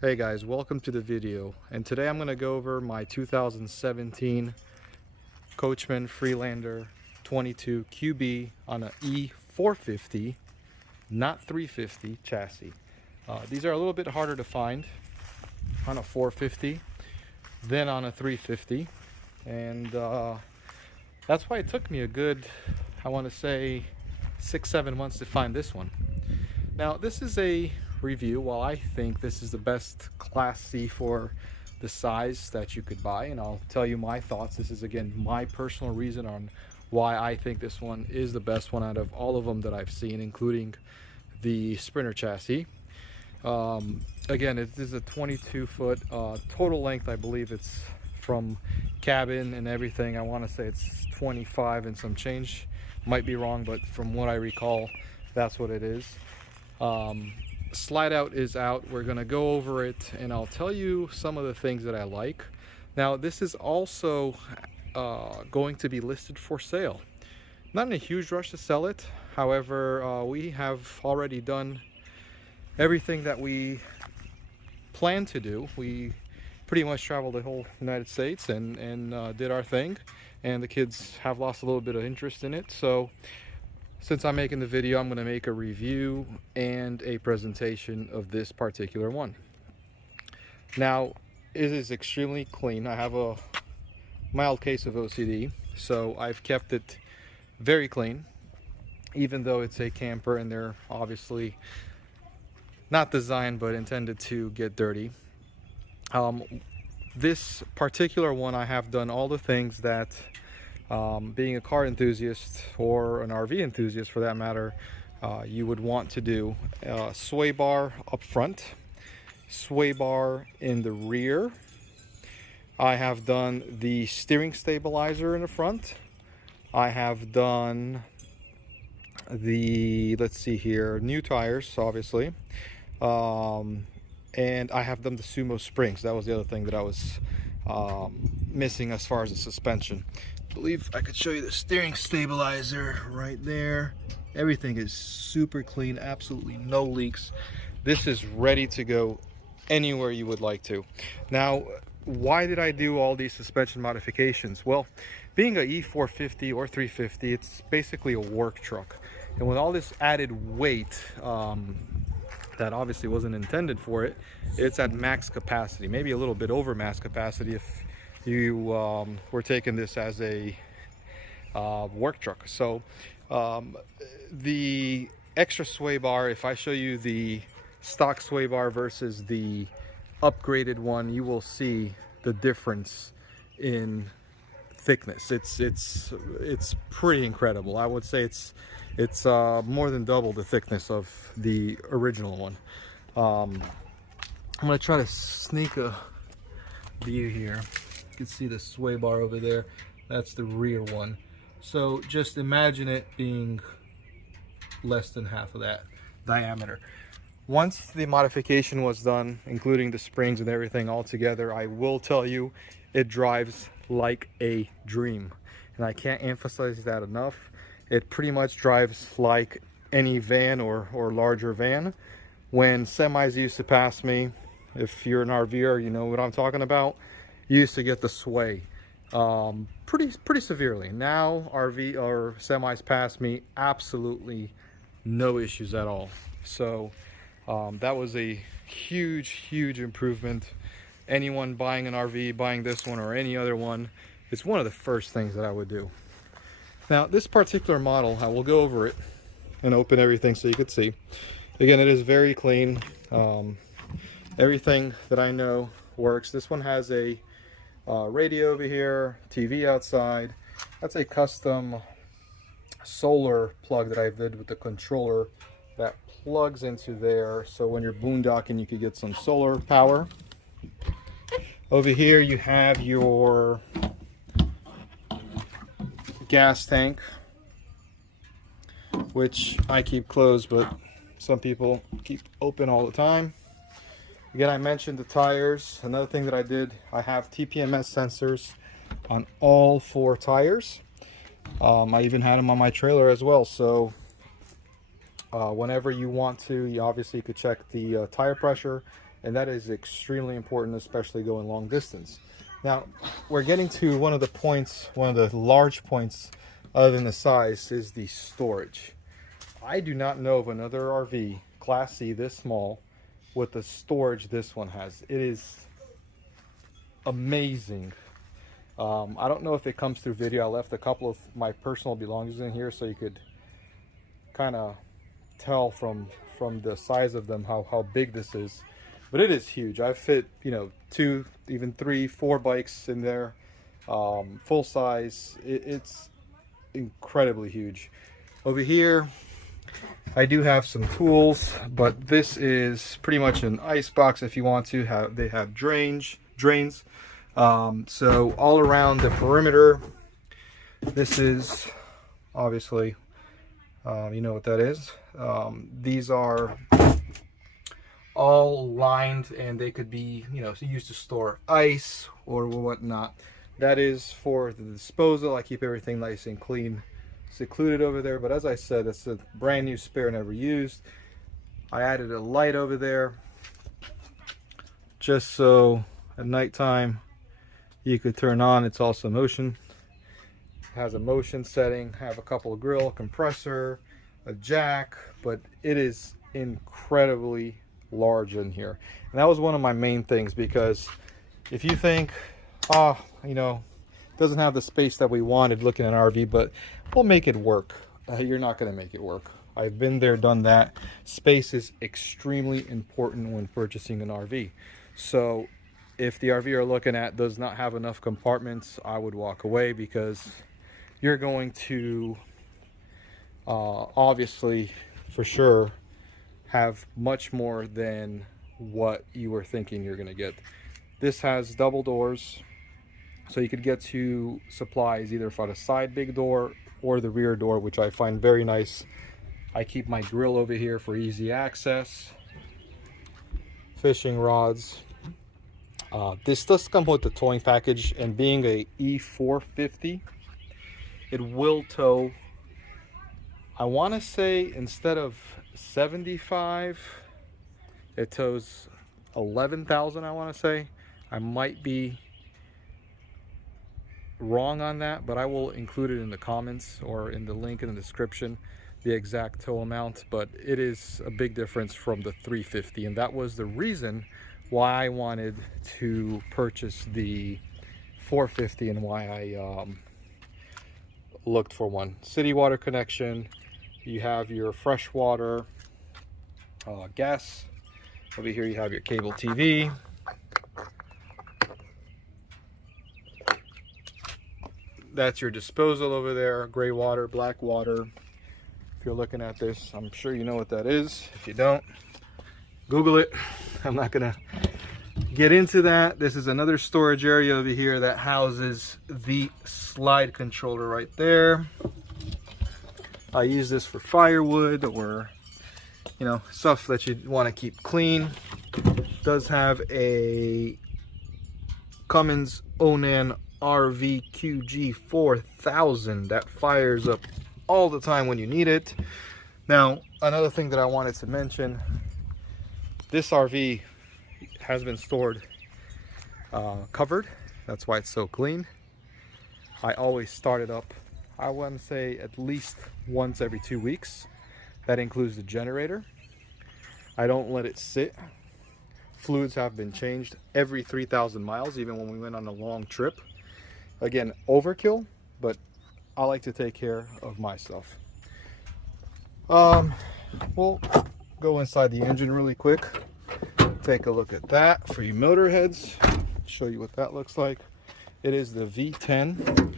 Hey guys, welcome to the video, and today I'm going to go over my 2017 Coachman Freelander 22 QB on an E450, not 350 chassis. These are a little bit harder to find on a 450 than on a 350, and that's why it took me a good, I want to say, 6-7 months to find this one. Now this is a review. While I think this is the best Class C for the size that you could buy, and I'll tell you my thoughts. This is again my personal reason on why I think this one is the best one out of all of them that I've seen, including the Sprinter chassis. Again, it is a 22-foot total length. I believe it's from cabin and everything, I want to say it's 25 and some change. Might be wrong, but from what I recall, that's what it is. Slide out is out. We're gonna go over it and I'll tell you some of the things that I like. Now this is also going to be listed for sale. Not in a huge rush to sell it, however, we have already done everything that we planned to do. We pretty much traveled the whole United States and did our thing, and the kids have lost a little bit of interest in it. So since I'm making the video, I'm going to make a review and a presentation of this particular one. Now, it is extremely clean. I have a mild case of OCD, so I've kept it very clean, even though it's a camper and they're obviously not designed but intended to get dirty. This particular one, I have done all the things that being a car enthusiast or an RV enthusiast for that matter, you would want to do. Sway bar up front, sway bar in the rear. I have done the steering stabilizer in the front. I have done the, let's see here, new tires, obviously. And I have done the Sumo Springs. That was the other thing that I was missing as far as the suspension. I believe I could show you the steering stabilizer right there. Everything is super clean, absolutely no leaks. This is ready to go anywhere you would like to. Now, why did I do all these suspension modifications? Well, being a E450 or 350, it's basically a work truck. And with all this added weight, that obviously wasn't intended for it, it's at max capacity, maybe a little bit over max capacity if you were taking this as a work truck. So the extra sway bar, if I show you the stock sway bar versus the upgraded one, you will see the difference in thickness. It's pretty incredible. I would say it's more than double the thickness of the original one. I'm gonna try to sneak a view here. You can see the sway bar over there. That's the rear one. So just imagine it being less than half of that diameter. Once the modification was done, including the springs and everything all together, I will tell you, it drives like a dream. And I can't emphasize that enough. It pretty much drives like any van or larger van. When semis used to pass me, if you're an RVer, you know what I'm talking about, you used to get the sway pretty severely. Now RV or semis pass me, absolutely no issues at all. So that was a huge improvement. Anyone buying an RV, buying this one or any other one, it's one of the first things that I would do. Now this particular model, I will go over it and open everything so you could see. Again, it is very clean. Everything that I know works. This one has a radio over here, TV outside. That's a custom solar plug that I did with the controller that plugs into there, so when you're boondocking you could get some solar power. Over here you have your gas tank, which I keep closed, but some people keep open all the time. Again, I mentioned the tires. Another thing that I did, I have Tpms sensors on all 4 tires. I even had them on my trailer as well, so whenever you want to, you obviously could check the tire pressure and that is extremely important, especially going long distance. Now, we're getting to one of the points, one of the large points other than the size, is the storage. I do not know of another RV, Class C, this small, with the storage this one has. It is amazing. I don't know if it comes through video. I left a couple of my personal belongings in here so you could kind of tell from the size of them how big this is. But it is huge. I've fit, you know, 2, even 3, 4 bikes in there, full size. It's incredibly huge. Over here, I do have some tools, but this is pretty much an ice box if you want to have. They have drains. So all around the perimeter, this is obviously, you know what that is. These are all lined, and they could be, you know, used to store ice or whatnot. That is for the disposal. I keep everything nice and clean, secluded over there. But as I said, it's a brand new spare, never used. I added a light over there just so at nighttime you could turn on. It's also motion. It has a motion setting. I have a couple of grill, compressor, a jack, but it is incredibly large in here. And that was one of my main things, because if you think, you know, it doesn't have the space that we wanted looking at an RV, but we'll make it work. You're not going to make it work. I've been there, done that. Space is extremely important when purchasing an RV. So if the RV you're looking at does not have enough compartments, I would walk away, because you're going to obviously, for sure, have much more than what you were thinking you're going to get. This has double doors, so you could get to supplies either from the side big door or the rear door, which I find very nice. I keep my grill over here for easy access. Fishing rods. This does come with the towing package, and being a E450, it will tow, I want to say, instead of 75, it tows 11,000, I want to say. I might be wrong on that, but I will include it in the comments or in the link in the description, the exact tow amount. But it is a big difference from the 350, and that was the reason why I wanted to purchase the 450 and why I looked for one. City water connection. You have your fresh water, gas. Over here you have your cable TV. That's your disposal over there. Gray water, black water. If you're looking at this, I'm sure you know what that is. If you don't, Google it. I'm not gonna get into that. This is another storage area over here that houses the slide controller right there. I use this for firewood or, you know, stuff that you want to keep clean. It does have a Cummins Onan RV QG 4000 that fires up all the time when you need it. Now, another thing that I wanted to mention, this RV has been stored covered. That's why it's so clean. I always start it up, I want to say, at least once every 2 weeks. That includes the generator. I don't let it sit. Fluids have been changed every 3,000 miles, even when we went on a long trip. Again, overkill, but I like to take care of my stuff. We'll go inside the engine really quick. Take a look at that for you motorheads. Show you what that looks like. It is the V10.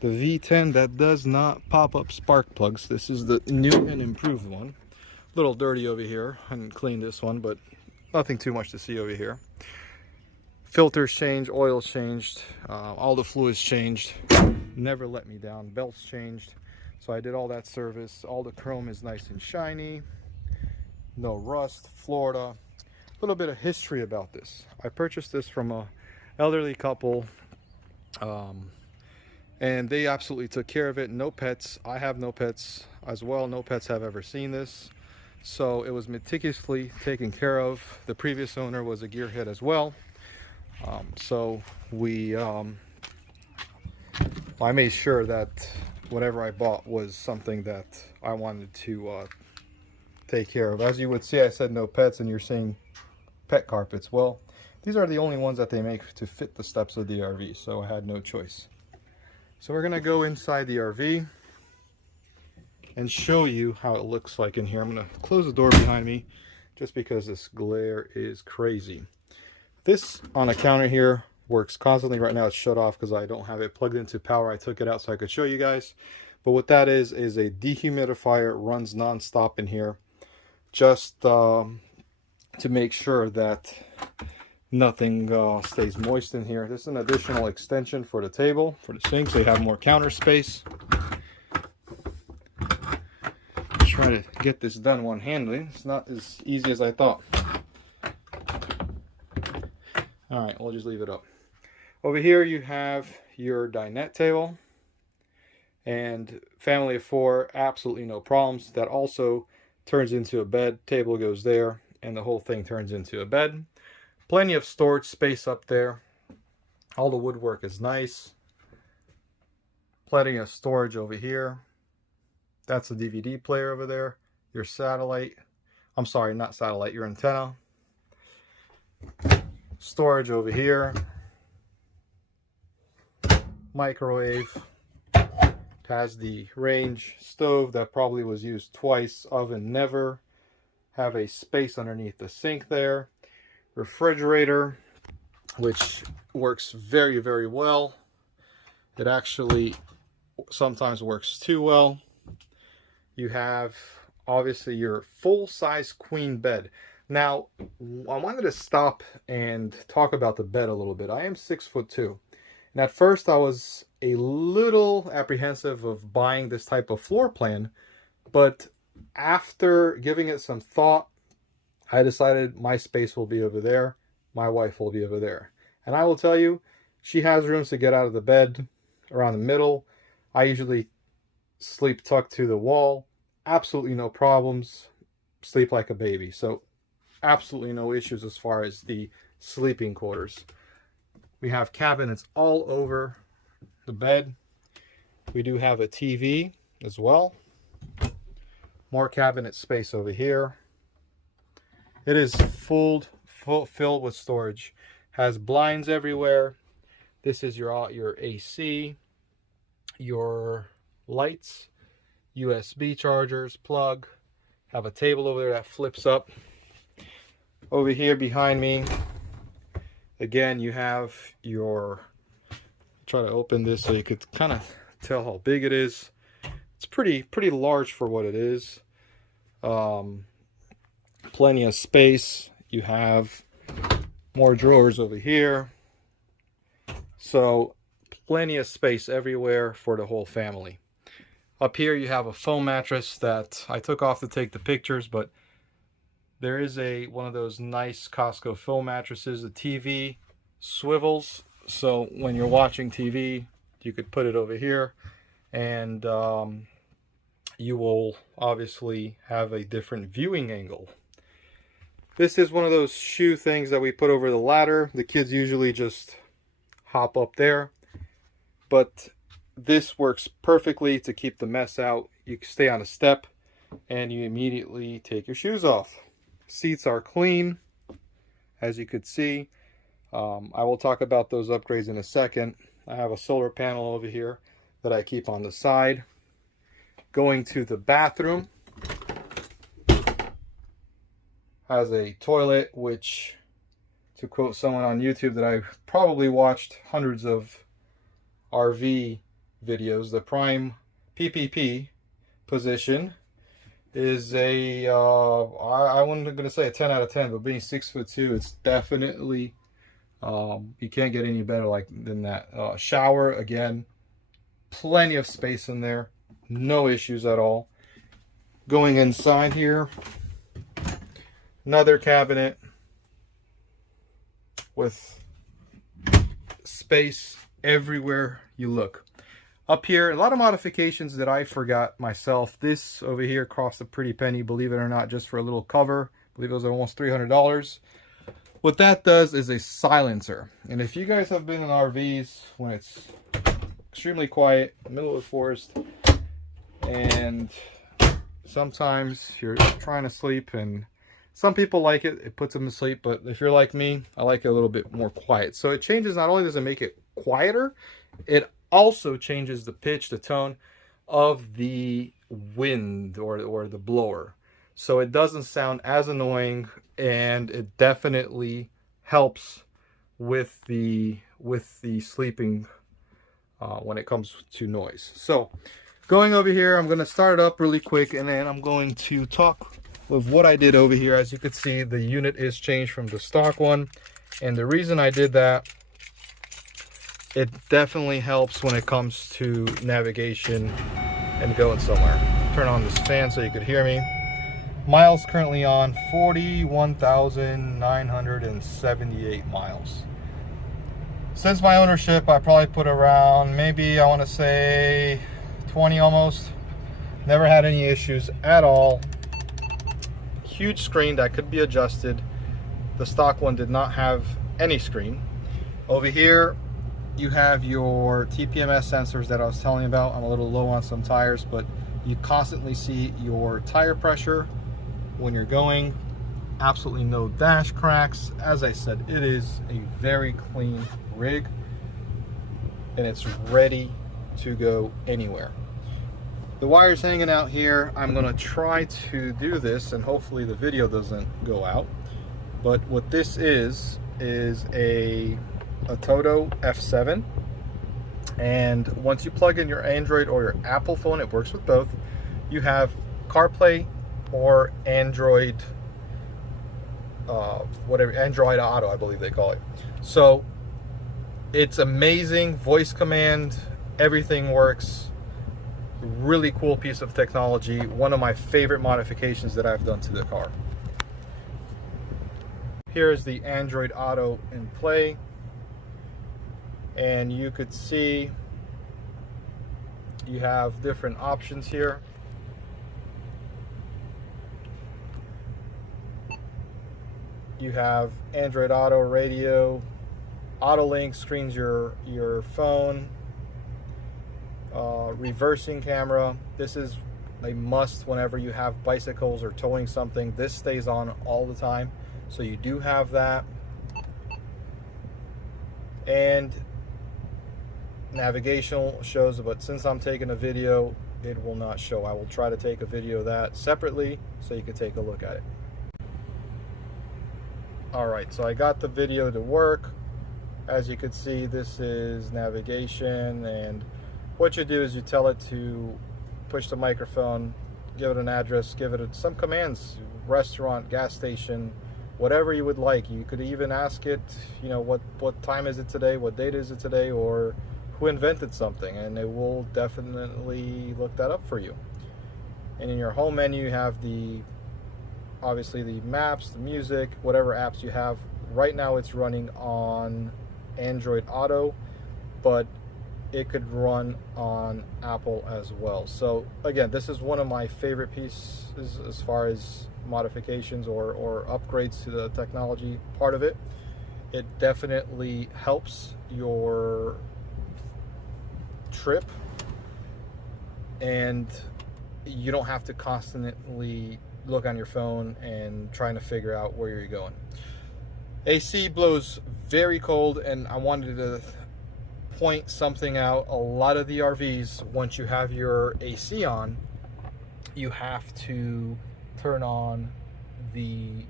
The V10 that does not pop up spark plugs. This is the new and improved one. A little dirty over here. I didn't clean this one, but nothing too much to see over here. Filters changed, oils changed, all the fluids changed. Never let me down. Belts changed. So I did all that service. All the chrome is nice and shiny. No rust. Florida. A little bit of history about this. I purchased this from a elderly couple, and they absolutely took care of it. No pets. I have no pets as well. No pets have ever seen this. So it was meticulously taken care of. The previous owner was a gearhead as well. So I made sure that whatever I bought was something that I wanted to take care of. As you would see, I said no pets, and you're seeing pet carpets. Well, these are the only ones that they make to fit the steps of the RV, so I had no choice. So we're gonna go inside the RV and show you how it looks like in here. I'm gonna close the door behind me just because this glare is crazy. This on a counter here works constantly. Right now it's shut off because I don't have it plugged into power. I took it out so I could show you guys. But what that is a dehumidifier. It runs non-stop in here, just to make sure that nothing stays moist in here. This is an additional extension for the table, for the sink, so you have more counter space. Try to get this done one-handed. It's not as easy as I thought. All right, we'll just leave it up. Over here you have your dinette table, and family of 4, absolutely no problems. That also turns into a bed. Table goes there, and the whole thing turns into a bed. Plenty of storage space up there. All the woodwork is nice. Plenty of storage over here. That's a DVD player over there. Your satellite. I'm sorry, not satellite, your antenna. Storage over here. Microwave. Has the range stove that probably was used twice. Oven never. Have a space underneath the sink there. Refrigerator, which works very, very well. It actually sometimes works too well. You have obviously your full-size queen bed. Now, I wanted to stop and talk about the bed a little bit. I am 6'2", and at first I was a little apprehensive of buying this type of floor plan, but after giving it some thought, I decided my space will be over there, my wife will be over there. And I will tell you, she has rooms to get out of the bed around the middle. I usually sleep tucked to the wall. Absolutely no problems. Sleep like a baby. So absolutely no issues as far as the sleeping quarters. We have cabinets all over the bed. We do have a TV as well. More cabinet space over here. It is filled with storage. Has blinds everywhere. This is your AC, your lights, USB chargers, plug. Have a table over there that flips up. Over here behind me, again, you have your, try to open this so you could kind of tell how big it is. It's pretty large for what it is. Plenty of space. You have more drawers over here. So plenty of space everywhere for the whole family. Up here you have a foam mattress that I took off to take the pictures, but there is one of those nice Costco foam mattresses. The TV swivels, so when you're watching TV, you could put it over here, and you will obviously have a different viewing angle. This is one of those shoe things that we put over the ladder. The kids usually just hop up there, but this works perfectly to keep the mess out. You can stay on a step and you immediately take your shoes off. Seats are clean, as you could see. I will talk about those upgrades in a second. I have a solar panel over here that I keep on the side. Going to the bathroom, has a toilet, which, to quote someone on YouTube that I've probably watched hundreds of RV videos, the prime PPP position is a, I wasn't going to say a 10 out of 10, but being 6'2", it's definitely, you can't get any better than that. Shower, again, plenty of space in there, no issues at all. Going inside here, another cabinet with space everywhere you look. Up here, a lot of modifications that I forgot myself. This over here cost a pretty penny, believe it or not, just for a little cover. I believe it was almost $300. What that does is a silencer. And if you guys have been in RVs when it's extremely quiet, middle of the forest, and sometimes you're trying to sleep, and some people like it, it puts them to sleep, but if you're like me, I like it a little bit more quiet. So it changes, not only does it make it quieter, it also changes the pitch, the tone of the wind or the blower. So it doesn't sound as annoying, and it definitely helps with the sleeping when it comes to noise. So going over here, I'm going to start it up really quick, and then I'm going to talk with what I did over here. As you can see, the unit is changed from the stock one, and the reason I did that, it definitely helps when it comes to navigation and going somewhere. Turn on this fan so you could hear me. Miles currently on 41,978 miles. Since my ownership, I probably put around, maybe I want to say 20 almost. Never had any issues at all. Huge screen that could be adjusted. The stock one did not have any screen. Over here, you have your Tpms sensors that I was telling you about. I'm a little low on some tires, but you constantly see your tire pressure when you're going. Absolutely no dash cracks. As I said, it is a very clean rig, and it's ready to go anywhere. The wire's hanging out here. I'm gonna try to do this, and hopefully the video doesn't go out. But what this is a Atoto F7, and once you plug in your Android or your Apple phone, it works with both. You have CarPlay or Android, whatever, Android Auto, I believe they call it. So it's amazing. Voice command, everything works. Really cool piece of technology. One of my favorite modifications that I've done to the car. Here's the Android Auto in play, and you could see you have different options here. You have Android Auto, radio, Auto Link screens your phone, reversing camera. This is a must whenever you have bicycles or towing something. This stays on all the time, so you do have that. And navigation shows, but since I'm taking a video, it will not show. I will try to take a video of that separately so you can take a look at it. Alright, so I got the video to work. As you can see, this is navigation, and what you do is you tell it to push the microphone, give it an address, give it some commands, restaurant, gas station, whatever you would like. You could even ask it, you know, what time is it today, what date is it today, or who invented something, and it will definitely look that up for you. And in your home menu, you have obviously the maps, the music, whatever apps you have. Right now it's running on Android Auto, but it could run on Apple as well. So again, this is one of my favorite pieces as far as modifications or upgrades to the technology part of it. It definitely helps your trip, and you don't have to constantly look on your phone and trying to figure out where you're going. AC blows very cold, and I wanted to point something out. A lot of the RVs, once you have your AC on, you have to turn on the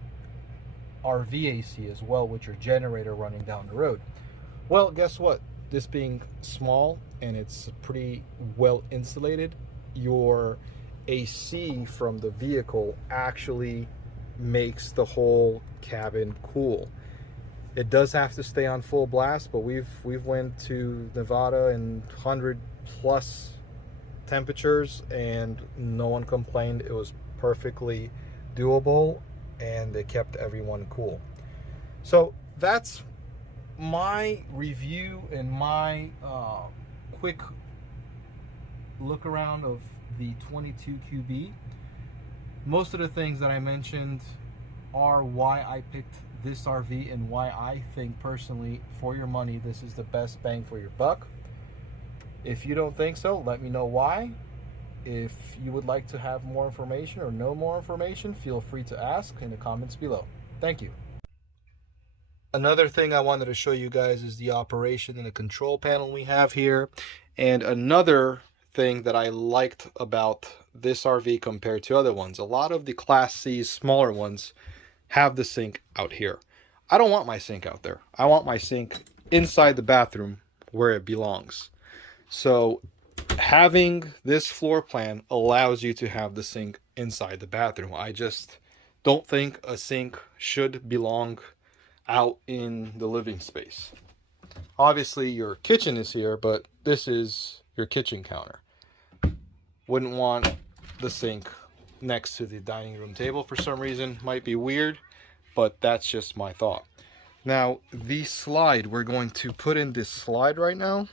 RV AC as well with your generator running down the road. Well, guess what? This being small and it's pretty well insulated, your AC from the vehicle actually makes the whole cabin cool. It does have to stay on full blast, but we've went to Nevada in 100+ temperatures and no one complained. It was perfectly doable, and it kept everyone cool. So that's my review and my quick look around of the 22 QB. Most of the things that I mentioned are why I picked this RV and why I think personally, for your money, this is the best bang for your buck. If you don't think so, let me know why. If you would like to have more information or know more information, feel free to ask in the comments below. Thank you. Another thing I wanted to show you guys is the operation and the control panel we have here. And another thing that I liked about this RV compared to other ones, a lot of the Class C smaller ones have the sink out here. I don't want my sink out there. I want my sink inside the bathroom where it belongs. So having this floor plan allows you to have the sink inside the bathroom. I just don't think a sink should belong out in the living space. Obviously your kitchen is here, but this is your kitchen counter. Wouldn't want the sink next to the dining room table for some reason. Might be weird, but that's just my thought. Now the slide, we're going to put in this slide right now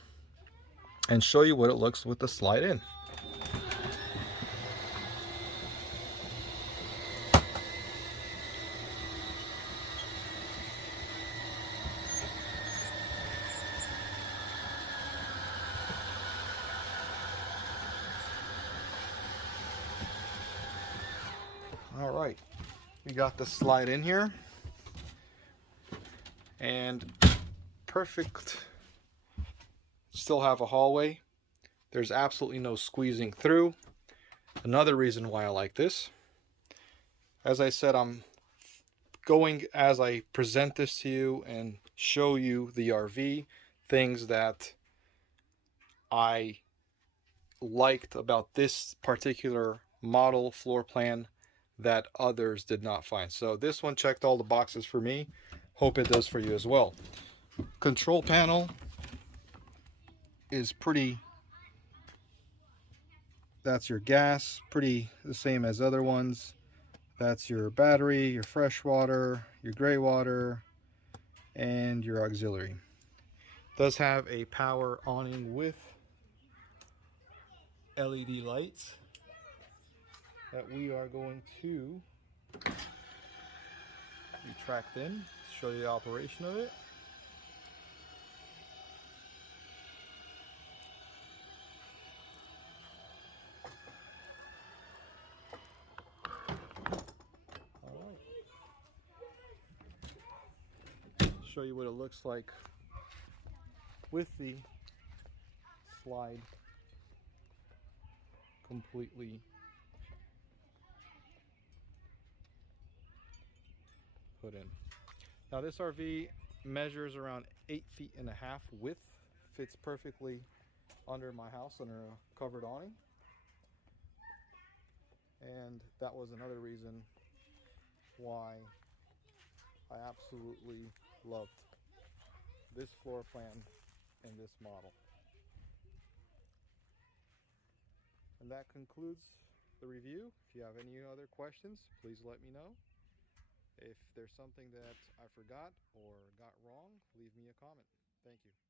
and show you what it looks with the slide in. All right, we got the slide in here and perfect. Still have a hallway. There's absolutely no squeezing through. Another reason why I like this, as I said, I'm going as I present this to you and show you the RV, things that I liked about this particular model floor plan that others did not find. So this one checked all the boxes for me. Hope it does for you as well. Control panel is pretty, that's your gas, pretty the same as other ones. That's your battery, your fresh water, your gray water, and your auxiliary. Does have a power awning with LED lights that we are going to retract in to show you the operation of it. Show you what it looks like with the slide completely put in. Now this RV measures around 8.5 feet width, fits perfectly under my house under a covered awning, and that was another reason why I absolutely loved this floor plan and this model. And that concludes the review. If you have any other questions, please let me know. If there's something that I forgot or got wrong, leave me a comment. Thank you.